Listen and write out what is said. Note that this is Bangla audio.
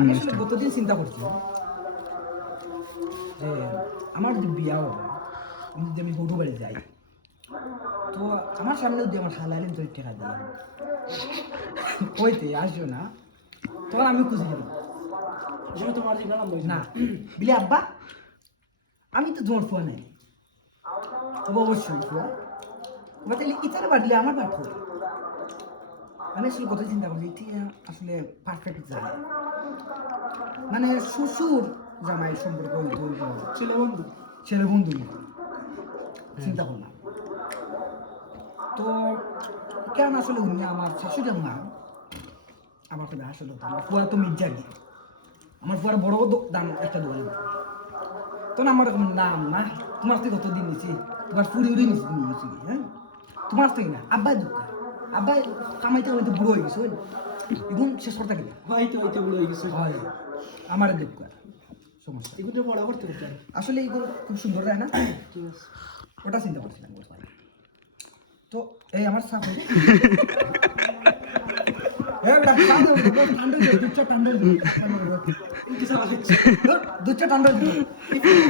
আমি আসলে গতদিন চিন্তা করছি যে আমার যদি বিয়া হবে, আমি যদি আমি বধূ বাড়ি যাই, তো আমার সামনে যদি আমার হালালেন তো টাকা দিয়ে কইতে আসছো না, তখন আমি খুশি হলাম। আসলে তোমার দিকে না বিলে আব্বা, আমি তো তোমার ফুয়া নাই, তবে অবশ্যই ফুয়া, তবে তাহলে ইতার বাড়লে আমার বাট হয়। আমি আসলে কত চিন্তা করছি ঠিক আসলে পারফেক্ট যায়, মানে শ্বশুর জামাই সম্পর্ক ছেলে বন্ধু ছেলে বন্ধু চিন্তা করলাম। তো কেন আসলে উনি আমার শাশুড়ি মা আমার তো আসলে আমার ফুয়া তো মির্জাগি, আমার ফুয়ার বড় দাম একটা দোকান, তো আমার এরকম নাম না, তোমার থেকে কত দিন নিয়েছি, তোমার ফুড়ি উড়ি নিয়েছি, হ্যাঁ তোমার থেকে না, আব্বাই দোকান, আব্বাই কামাইতে কামাইতে বুড়ো হয়ে গেছে, এখন শেষ করতে গেলে হয়তো হয়তো বলে গেছে হয় আমার দোকান সমস্যা। এগুলো বড় করতে হতো আসলে এগুলো খুব সুন্দর তাই না, ঠিক আছে ওটা চিন্তা করছিলাম। তো এই আমার সাপ দুধটা ঠান্ডা